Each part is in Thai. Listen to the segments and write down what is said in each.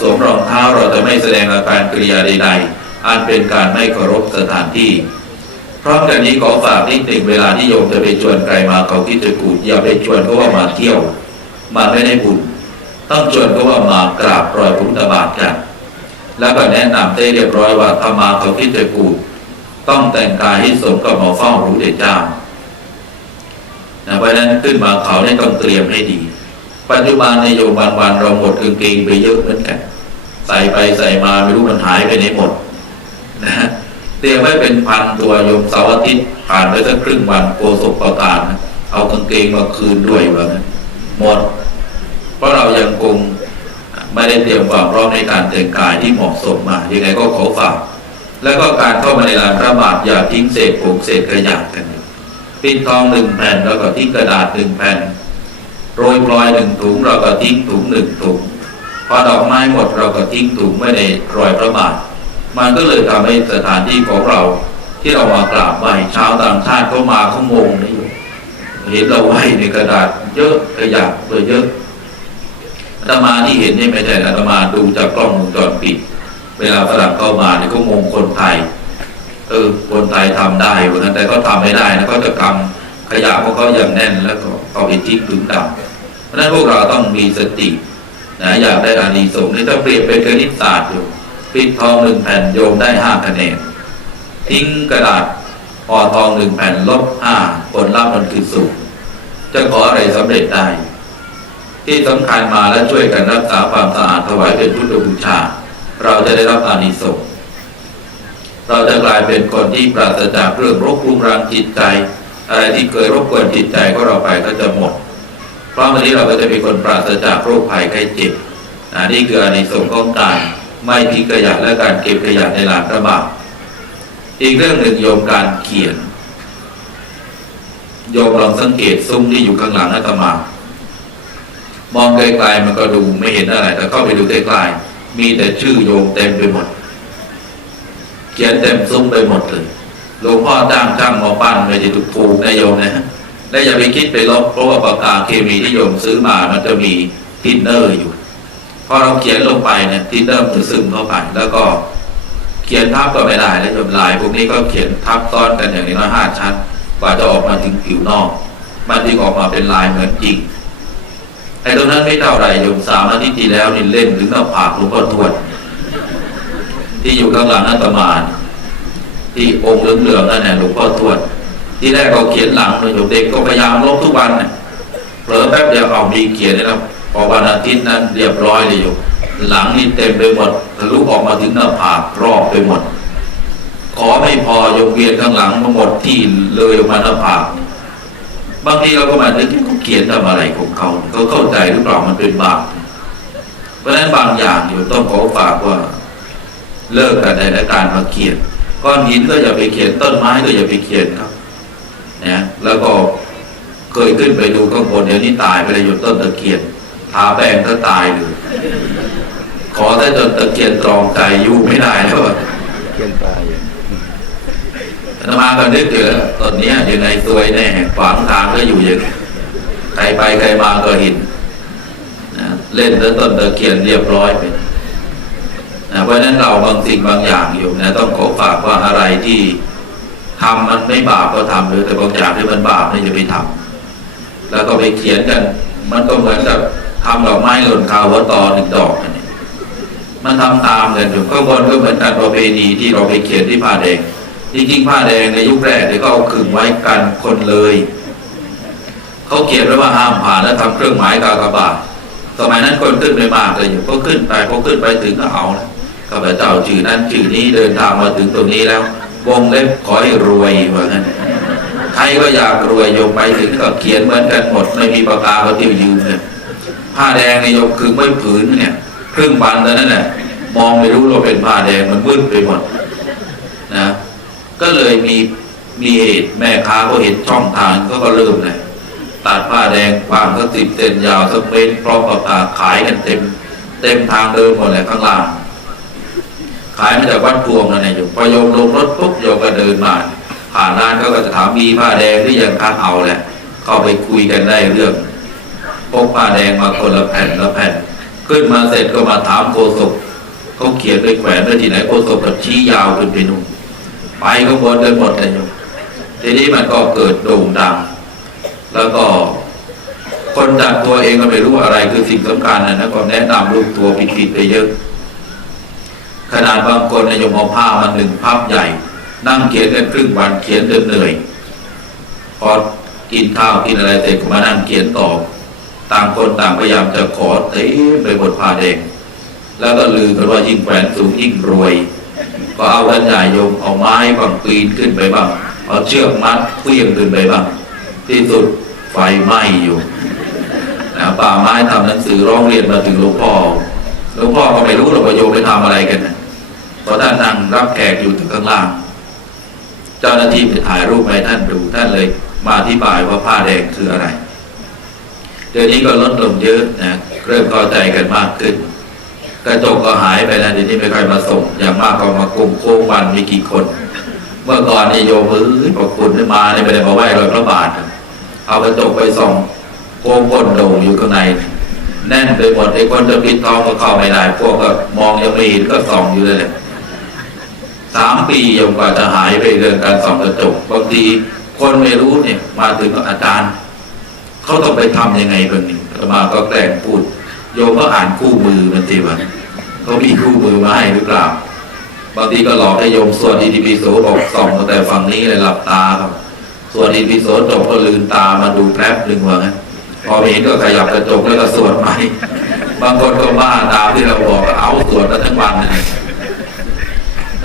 สวมรองเท้าเราจะไม่แสดงอาการกริยาใดๆอันเป็นการไม่เคารพสถานที่พร้อมกันนี้ขอฝากนิดหนึ่งเวลาที่โยมจะไปชวนใครมาเขาคิดจะกูดอย่าไปชวนเขาว่ามาเที่ยว มาไม่ได้บุญต้องชวนเขาว่ามากราบรอยพุทธบาทกัน แล้วก็แนะนำได้เรียบร้อยว่าถ้ามาเขาคิดจะกูดต้องแต่งกายให้สมกับมาเฝ้ารู้เดชจ้านะเพราะฉะนั้นขึ้นมาเขาเนี่ยต้องเตรียมให้ดี ปัจจุบันในโยมบางวันเราหมดกางเกงไปเยอะเหมือนกันใส่ไปใส่มาไม่รู้มันหายไปไหนหมดนะฮะเตรียมไว้เป็นพันตัวโยมเสาร์อาทิตย์ผ่านไปสักครึ่งวันโกศกประกาศนะเอากางเกงมาคืนด้วยว่างั้นหมด เพราะเรายังคงไม่ได้เตรียมความพร้อมในการแต่งกายที่เหมาะสมมายังไงก็ขอฝากแล้วก็การเข้ามาในลานพระบาทอย่าทิ้งเศษผงเศษขยะกันปิดทองหนึ่งแผ่นแล้วก็ทิ้งกระดาษหนึ่งแผ่น โรยพลอยหนึ่งถุงเราก็ทิ้งถุงหนึ่งถุงพอดอกไม้หมดเราก็ทิ้งถุงไม่ในรอยพระบาทมันก็เลยทำให้สถานที่ของเราที่เรามากราบไหว้ชาวต่างชาติเขามาเขางงนะอยู่เห็นเราไหว้ในกระดาษเยอะขยะเลยเยอะอาตมาที่เห็นนี่ไม่ใช่อาตมาดูจากกล้องวงจรปิด เวลาฝรั่งเข้ามาเนี่ยเขางงคนไทยเออคนไทยทำได้เหมือนกันแต่เขาทำไม่ได้นะเขาจะกำขยะของเขาอย่างแน่นแล้วก็เอาไปทิ้งถึงดำะนั้นพวกเราต้องมีสตินะอยากได้อานิสงส์นี่ถ้าเปรียบเป็นคณิตศาสตร์อยู่ปิดทองหนึ่งแผ่นโยมได้ห้าคะแนนทิ้งกระดาษห่อทองหนึ่งแผ่นลบห้าผลลัพธ์มันคือศูนย์จะขออะไรสำเร็จได้ ที่สำคัญมาและช่วยกันรักษาความสะอาดถวายเป็นพุทธบูชา เราจะได้รับอานิสงส์เราจะกลายเป็นคนที่ปราศจากเรื่องรบกวนรังจิตใจ อะไรที่เคยรบกวนจิตใจของเราไปก็จะหมด เพราะวันนี้เราก็จะเป็นคนปราศจากโรคภัยไข้เจ็บอันนี้คืออานิสงส์ของการไม่ทิ้งขยะและการเก็บขยะในลานพระบาทอีกเรื่องหนึ่งโยมการเขียน โยมลองสังเกตซุ้มที่อยู่ข้างหลังอาตมามองไกลๆมันก็ดูไม่เห็นอะไร แต่เข้าไปดูใกล้ๆมีแต่ชื่อโยมเต็มไปหมด เขียนเต็มซุ้มไปหมดเลยหลวงพ่อจ้างช่างมาปั้นไม่ได้ถูกถูกนโยมนะฮะ และอย่าไปคิดไปลบเพราะว่าปากกาเคมีที่โยมซื้อมามันจะมีทินเนอร์อยู่พอเราเขียนลงไปเนี่ยทินเนอร์มันจะซึมเข้าไปแล้วก็เขียนทับก็ไม่ได้แล้วโยมลายพวกนี้ก็เขียนทับซ้อนกันอย่างน้อยห้าชั้นกว่าจะออกมาถึงผิวนอก มันจึงออกมาเป็นลายเหมือนจริงไอ้ตรงนั้นไม่เท่าไรโยมสามอาทิตย์ที่แล้วนี่เล่นถึงหน้าผากหลวงพ่อทวดที่อยู่ข้างหลังอาตมาที่องค์เหลืองๆนั่นแหละหลวงพ่อทวด ที่แรกก็เขียนหลังเลยโยมเด็กก็พยายามลบทุกวันน่ะเผลอแป๊บเดียวเอามีเขียนนะครับพอวันอาทิตย์นั้นเรียบร้อยเลยโยมหลังนี่เต็มไปหมดทะลุออกมาถึงหน้าผากรอบไปหมด ขอไม่พอยมเวียนข้างหลังมาหมดที่เลยออกมาหน้าผากบางทีเราก็มานึกเขาเขียนทำอะไรของเขาเขาเข้าใจหรือเปล่ามันเป็นบาปเพราะฉะนั้นบางอย่างอยู่ต้องขอฝากว่า เลิกกันในการมาเขียนก้อนหินก็อย่าไปเขียนต้นไม้ก็อย่าไปเขียนครับ นะแล้วก็เคยขึ้นไปดูข้างบนเดี๋ยวนี้ตายไปเลยอยู่ต้นตะเคียนทาแป้งก็ตายเลยขอได้ต้นตะเคียนตรองใจอยู่ไม่ได้แล้วอะเขียนตายอาตมาก็นึกถึงตอนเนี้ยยังไงซวยแน่ขวางทางก็อยู่อย่างใครไปใครมาก็เห็นนะเล่นแล้วต้นตะเคียนเรียบร้อยไปนะเพราะฉะนั้นเราบางสิ่งบางอย่างอยู่นะต้องขอฝากว่าอะไรที่ ทำมันไม่บาปก็ทำเลยแต่บางอย่างที่มันบาปนี่อย่าไปทำแล้วก็ไปเขียนกัน มันก็เหมือนกับทำดอกไม้หล่นคาหัวตอหนึ่งดอกอันนี้มันทำตามกันอยู่ข้างบนก็เหมือนกันประเพณีที่เราไปเขียนที่ผ้าแดงจริงๆผ้าแดงในยุคแรกเนี่ยก็เอาขึงไว้กันคนเลยเขาเขียนไว้ว่าห้ามผ่านและทำเครื่องหมายกากบาทสมัยนั้นคนขึ้นไม่มากเลยอยู่ก็ขึ้นไปพอขึ้นไปถึงก็เอาละข้าพเจ้าชื่อนั้นชื่อนี้เดินทางมาถึงตรงนี้แล้ว วงเล็บขอให้รวยว่างั้นใครก็อยากรวยโยมไปถึงก็เขียนเหมือนกันหมดไม่มีปากกาก็ติ้วยืมเลยผ้าแดงในยโยมคือไม่ผืนเนี่ยครึ่งวันเท่นั้นแหละมองไม่รู้ว่าเป็นผ้าแดงมันมืดไปหมดนะก็เลยมีมีเหตุแม่ค้าก็เห็นช่องทางก็ก็เริ่มเลยตัดผ้าแดงกว้างสักสิบเซนยาวสักเมตรพร้อมกับตาขายกันเต็ม เต็มทางเดินหมดเลยข้างล่าง ขายมาจากวัดพวงนั่นเองอยู่พอโยมลงรถปุ๊บโยมก็เดินมาผ่านร้านเขาก็จะถามมีผ้าแดงหรือยังคะเอาแหละเข้าไปคุยกันได้เรื่องพกผ้าแดงมาคนละแผ่นละแผ่น ขึ้นมาเสร็จก็มาถามโคศกเขาเขียนไปแขวนไว้ที่ไหนโคศกก็ชี้ยาวขึ้นไปนู่นไปข้างบนเดินหมดเลยโยมทีนี้มันก็เกิดโด่งดัง แล้วก็คนจัดตัวเองก็ไม่รู้อะไรคือสิ่งสำคัญนะนะก็แนะนำลูกตัวผิดๆไปเยอะ ขนาดบางคนนายมเอาผ้ามาหนึ่งพับใหญ่ นั่งเขียนกันครึ่งวันเขียนจนเหนื่อยพอกินข้าวกินอะไรเสร็จก็มานั่งเขียนต่อ ต่างคนต่างพยายามจะขอเต็มไปหมดผ้าแดงแล้วก็ลือกันว่ายิ่งแขวนสูงยิ่งรวย ก็เอากันใหญ่โยมเอาไม้บางปีนขึ้นไปบ้างเอาเชือกมัดเพี้ยงขึ้นไปบ้างที่สุดไฟไหม้อยู่นะป่าไม้ทำหนังสือร้องเรียนมาถึงหลวงพ่อหลวงพ่อก็ไม่รู้หรอกว่าโยมไปทำอะไรกันนะ พราะท่านนั่งรับแขกอยู่ถึงข้างล่าง เจ้าหน้าที่ไปถ่ายรูปให้ท่านดูท่านเลยมาอธิบายว่าผ้าแดงคืออะไร เดี๋ยวนี้ก็ลดลงเยอะนะเริ่มเข้าใจกันมากขึ้น กระจกก็หายไปนะเดี๋ยวนี้ไม่ค่อยมาส่ง อย่างมากก็มากลุ่มโค้งวันมีกี่คน เมื่อก่อนนี่โยมเอ้ยพอคุณมาเนี่ยไม่ได้มาไหว้รอยพระบาท เอากระจกไปส่องโค้งก้นโด่งอยู่ข้างในแน่นไปหมดไอ้คนจะปิดทองก็เข้าไม่ได้พวกก็มองยังไม่เห็นก็ส่องอยู่เลยแหละ สามปีโยมกว่าจะหายไปเรื่องการส่องกระจกบางทีคนไม่รู้เนี่ยมาถึงก็อาจารย์เขาต้องไปทำยังไงบ้างนี่มาก็แกล้งพูด โยมก็อ่านคู่มือมันสิวะเขามีคู่มือมาให้หรือเปล่าบางทีก็หลอกให้โยมสวดอิติปิโสบอกส่องตั้งแต่ฝั่งนี้เลยหลับตาครับสวดอิติปิโสจบก็ลืมตามาดูแป๊บหนึ่งว่างั้นพอเห็นก็ขยับกระจกแล้วก็สวดใหม่บางคนก็บ้าตามที่เราบอกเอาสวดกันทั้งวันนะ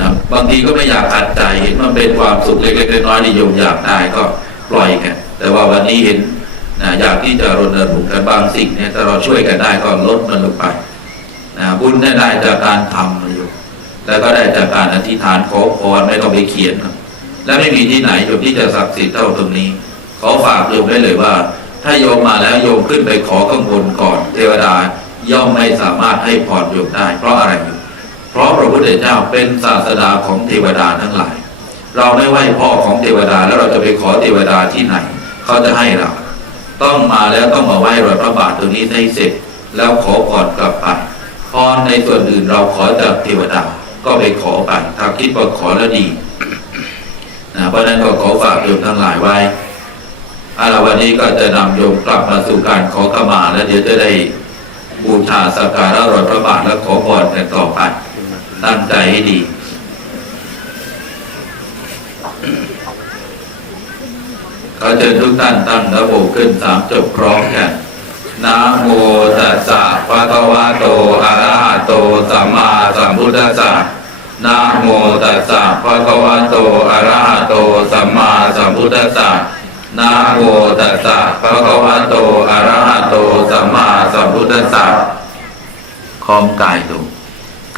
นะบางทีก็ไม่อยากขัดใจเห็นมันเป็นความสุขเล็กๆน้อยๆที่โยมอยากได้ก็ปล่อยกัน แต่ว่าวันนี้เห็นนะอยากที่จะรณรงค์กันบางสิ่งเนี่ยถ้าเราช่วยกันได้ก็ลดมันลงไปนะบุญได้จากการทำนโยมแล้วก็ได้จากการอธิษฐานขอพรไม่ต้องไปเขียนครับและไม่มีที่ไหนโยมที่จะศักดิ์สิทธิ์เท่าตรงนี้ขอฝากโยมได้เลยว่า ถ้าโยมมาแล้วโยมขึ้นไปขอข้างบนก่อน เทวดาย่อมไม่สามารถให้พรโยมได้ เพราะอะไรโยม เพราะพระพุทธเจ้าเป็นศาสดาของเทวดาทั้งหลาย เราไม่ไหว้พ่อของเทวดาแล้วเราจะไปขอเทวดาที่ไหน เขาจะให้เรา ต้องมาแล้วต้องมาไหว้รอยพระบาทตรงนี้ให้เสร็จ แล้วขอพรกลับไปพรในส่วนอื่นเราขอจากเทวดาก็ไปขอไปถ้าคิดว่าขอแล้วดีนะเพราะนั้นก็ขอฝากโยมทั้งหลายไว้อาลวันนี้ก็จะนำโยมกลับมาสู่การขอขมาแล้วเดี๋ยวจะได้บูชาสักการะรอยพระบาทและขอพรกันต่อไป ตั้งใจให้ดี เขอเชิญทุกท่านตั้งนะโมขึ้นสามจบพร้อมกันนะโมตัสสะภะคะวะโตอะระหะโตสัมมาสัมพุทธัสสะนะโมตัสสะภะคะวะโตอะระหะโตสัมมาสัมพุทธัสสะนะโมตัสสะภะคะวะโตอะระหะโตสัมมาสัมพุทธัสสะคอมกายดู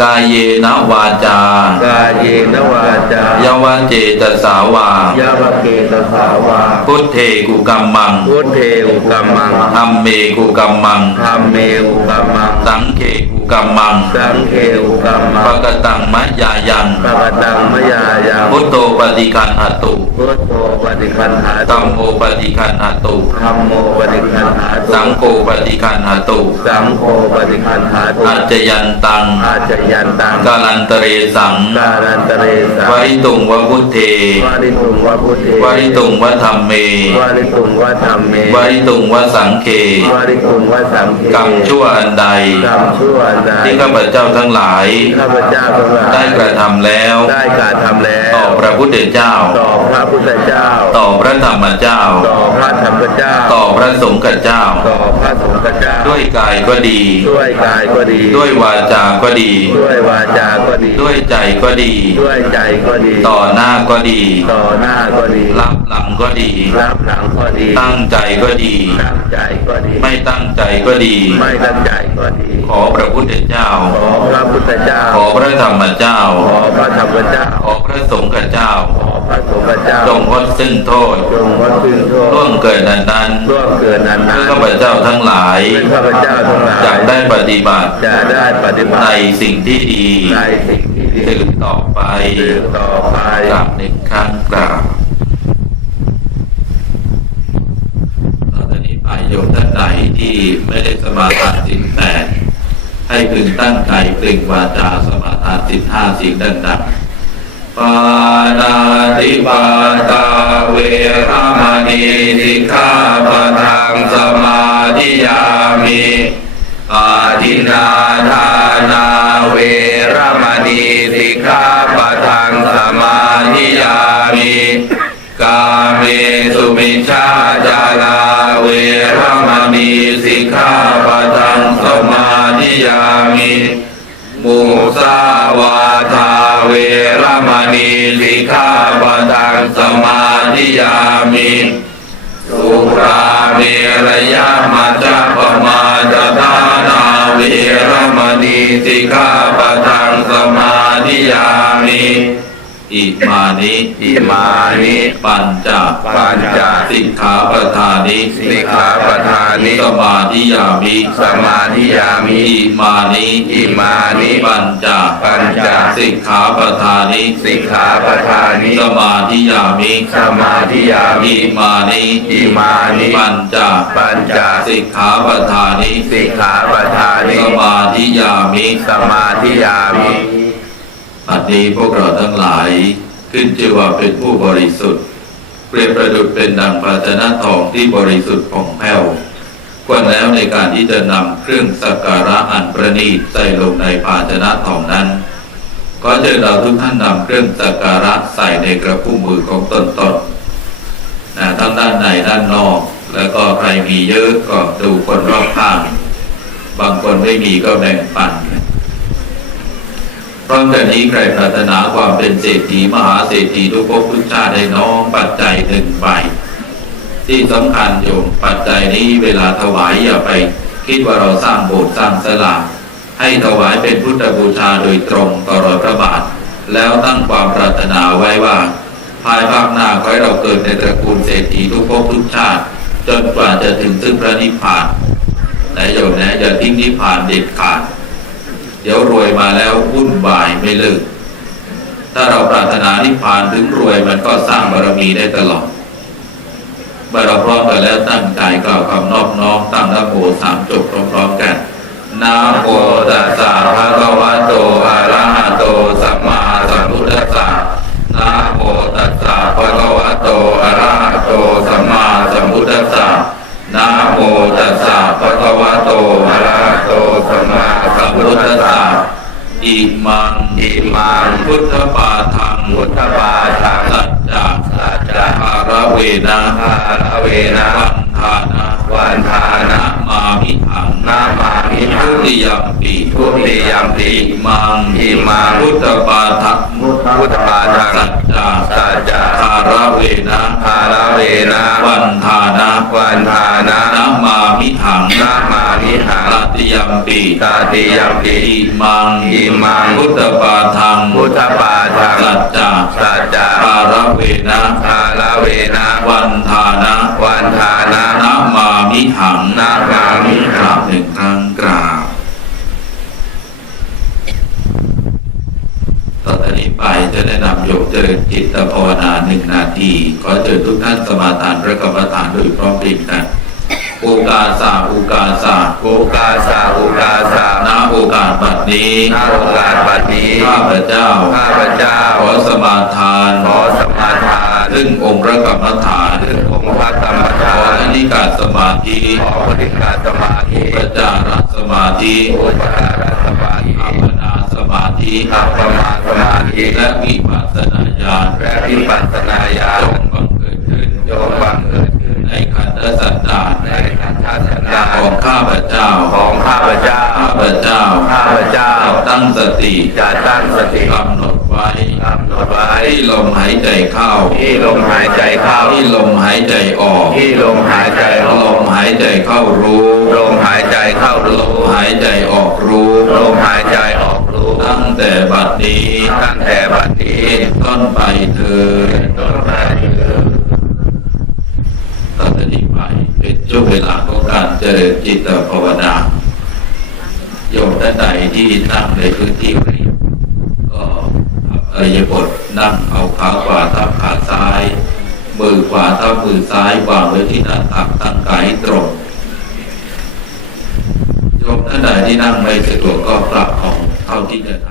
กายเยนะวาจา กาเยนวาจายาวเจตสาวา ยาวเกตสาวา พุทเทกุกัมมัง พุทเทอุกัมมังธัมเมกุกัมมัง ธรรมเมอุกัมมัง สังเคกุกัมมัง สังเคอุกัมมัปงกตังมะยายังปะกตังมยายังพุทโตปฏิคันหตุพุทโธปฏิคันหาตัมโมปฏิคันหตุธรรมโมปฏิคันหาตุสังโฆปฏิคันหตุสังโฆปฏิคันหาตุอัจจยันตังอาจยันตังกาลันตเรสังการันตเรสาวริตุงวพุทเทวาริตุงวะพุทเทวริตุงวธรรมเมวาริตุงวะธรรมเมวริตุงวสังเขวาริตุงวะสังเคกรรมชั่วอันใดกรรมชั่วอันใดที่ข้าพเจ้าทั้งหลาย ข้าพเจ้าทั้งหลายได้กระทำแล้ว ได้กระทำแล้วต่อพ ระพุทธเจ้า ต่อพระพุทธเจ้า ต่อพระธรรมเจ้า ต่อพระธรรมเจ้า ต่อพระสงฆ์เจ้า ต่อพระสงฆ์เจ้า ด้วยกายก็ดี ด้วยกายก็ดี ด้วยวาจาก็ดี ด้วยวาจาก็ดี ด้วยใจก็ดี ด้วยใจก็ดี ต่อหน้าก็ดี ต่อหน้าก็ดี รับหลังก็ดี รับหลังก็ดี ตั้งใจก็ดี ตั้งใจก็ดี ไม่ตั้งใจก็ดี ไม่ตั้งใจก็ดี ขอพระพุทธเจ้า ขอพระพุทธเจ้า ขอพระธรรมเจ้า ขอพระธรรมเจ้า ขอพระสงฆ์เจ้าขอพระสงฆ์เจ้าจงพ้นซึ่งโทษจงวัดซึ่งโทษล่วงเกิดนั้นนั้นร่วมเกินนานเพื่อๆข้าพเจ้าทั้งหลายเป็นข้าพเจ้าทั้งหลายจะได้ปฏิบัติจะได้ปฏิบัในติสิ่งที่ดีในสิ่งที่ดีสืบต่อไปสืบต่อไปกลับหนึ่งครั้งกล่าวตอนนี้ไปโยมท่านใดที่ไม่ได้สมาทานสินแปดให้พึงตั้งใจเปล่งวาจาสมาทานสิบห้าสิ่งดังๆ ปานาติปาตาเวรมณีสิกขาปะทังสมาธิยามิอาทินาทานาเวรมณีสิกขาปะทังสมาธิยา สมาธิยามิสุราเมรยามัจจปมาจตานาเวรมณีสิกขาปทังสมาธิยามิ อิมานิอิมานิปัญจปัญจสิกขาปทานิสิกขาปทานิสมาธิยามิสมาธิยามิอิมานิอิมานิปัญจปัญจสิกขาปทานิสิกขาปทานิสมาธิยามิสมาธิยามิอิมานิอิมานิปัญจปัญจสิกขาปทานิสิกขาปทานิสมาธิยามิสมาธิยามิ ปัจนี้พวกเราทั้งหลายขึ้นชื่อว่าเป็นผู้บริสุทธิ์ เปรียบประดุจเป็นดังภาชนะทองที่บริสุทธิ์ผ่องแผ้วควรแล้วในการที่จะนำเครื่องสักการะอันประณีตใส่ลงในภาชนะทองนั้น ก็เชิญเราทุกท่านนำเครื่องสักการะใส่ในกระพุ้งมือของตนตนนะทั้งด้านในด้านนอก แล้วก็ใครมีเยอะก็ดูคนรอบข้าง บางคนไม่มีก็แบ่งปัน กันพร้อมกันนี้ใครปรารถนาความเป็นเศรษฐีมหาเศรษฐีทุกภพทุกชาติได้น้อมปัจจัยหนึ่งใบที่สำคัญโยมปัจจัยนี้เวลาถวายอย่าไป คิดว่าเราสร้างโบสถ์สร้างศาลาให้ถวายเป็นพุทธบูชาโดยตรงต่อรอยพระบาท แล้วตั้งความปรารถนาไว้ว่า ภายภาคหน้าขอให้เราเกิดในตระกูลเศรษฐีทุกภพทุกชาติ จนกว่าจะถึงซึ่งพระนิพพานนะโยมนะอย่าทิ้งนิพพานเด็ดขาด เดี๋ยวรวยมาแล้ววุ่นวายไม่เลิก ถ้าเราปรารถนานิพพานถึงรวยมันก็สร้างบารมีได้ตลอดเมื่อเราพร้อมกันแล้วตั้งใจกล่าวคำนอบน้อมตั้งนโมสามจบพร้อมๆกันนะโมตัสสะภะคะวะโตอะระหะโตสัมมาสัมพุทธัสสะนะโมตัสสะภะคะวะโตอะระหะโตสัมมาสัมพุทธัสสะนะโม มังอิมังพุทธปาทังพุทธปาทังสัจจะสัจจะภาระเวนะภาระเวนะวันทานะวันทานะมามิหังนามามิทุติยมปีทุติยมปีมังอิมังพุทธปาทัง พุทธาทังสัจจะสัจจาระเวนะภาระเวนะวันทานะวันทานะนามามิหังนามามิหังตติยมปีตติยมปิอิมังอิมังพุทธปาทังพุทธบาทังสัจจะสัจจะภาระเวนะภาระเวนะวันทานะวันทานะนมามิหังนามามิหังหนึ่งครั้งกราบ ต่อจากนี้ไปจะแนะนำโยมเจริญจิตภาวนาหนึ่งนาที ขอเชิญทุกท่านสมาทานพระกรรมฐานโดยพร้อมเพรียงกันโอกาสาโอกาสาโอกาสาโอกาสาณโอกาสบัดนี้ณโอกาสบัดนี้ข้าพเจ้าข้าพเจ้าขอสมาทานขอสมาทานซึ่งองค์พระกรรมฐานถึงองค์พระกรรมขฐาอนอนิการสมาธิขอปฏิการสมาธิปจาระสมาธิอุปการสมาธิอัปปนาสมา ธิอัปปมาสมาธิและวิปัสสนาญาณและวิปัสสนาญาจณงบังเกิดขึ้นโยมบังเกิดขึ้นในขันธสันดานในขันธสันดาของนข้าพเจ้าของข้าพเจ้าข้าพเจ้าข้าพเจ้าจะตั้งสติจะตั้งสติกำหนดไว้กำหนดไว้ที่ลมหายใจเข้าที่ลมหายใจเข้าที่ลมหายใจออกที่ลมหายใจอลอกมหายใจเข้ารู้ลมหายใจเข้าลรู้มหายใจออกรู้ลมหายใจออกรู้ ตั้งแต่บัดนี้ตั้งแต่บัดนี้ต้นไปเธอญต้นมาเถิดต่อจากนี้ไปเป็นช่วงเวลาของการเจริญจิตภาวนาโยมท่านใดที่นั่งในพื้นที่เรียบก็อริยบทนั่งเอาขาขวาทับขาซ้าย มือขวาทับมือซ้ายวางไว้ที่หน้าตักตั้งกายตรงโยมท่านใดที่นั่งไม่สะดวกก็ปรับของ เท่าที่จะทำ